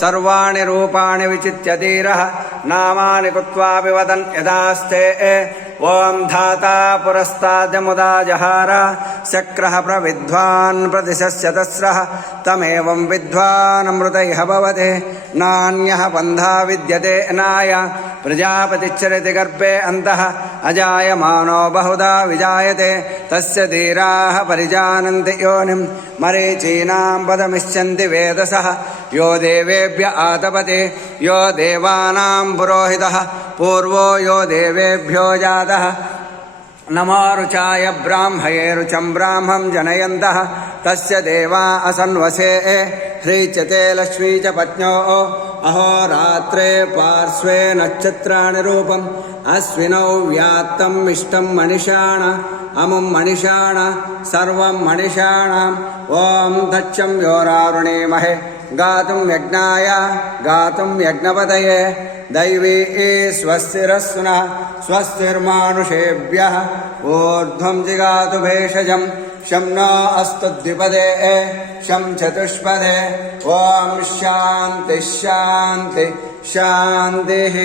सर्वाणि रूपाणि विचित्य धीरः नामानि कृत्वापि वदन् यदास्ते ॐ धाता पुरस्ताद्यमुदा जहार शक्रः प्रविद्वान् प्रतिशस्य तस्रः तमेवं विद्वानमृतैः भवते नान्यः बन्धा विद्यते नाय प्रजापतिश्चरति गर्भे अन्तः अजायमानो बहुधा विजायते तस्य धीराः परिजानन्ति योनिं मरीचीनां पदमिष्यन्ति वेदसः यो देवेभ्य आतपते यो देवानां पुरोहितः पूर्वो यो देवेभ्यो जातः नमो रुचाय ब्राह्मये रुचं ब्राह्मं जनयन्तः तस्य देवा असन्वसे ह्रीच्यते लक्ष्मी च पत्न्यो अहोरात्रे पार्श्वे नक्षत्राणि रूपम् अश्विनौ व्यात्तम् इष्टं मणिषाण अमुं मणिषाण सर्वं मणिषाणाम् ॐ दक्षं योरारुणीमहे गातुं यज्ञाय गातुं यज्ञपतये दैवी स्वस्तिरस्सुनः स्वस्तिर्मानुषेभ्यः ऊर्ध्वं जिगातु भेषजं शं नो अस्तु द्विपदे शं चतुष्पदे ॐ शान्ति शान्ति शान्तिः।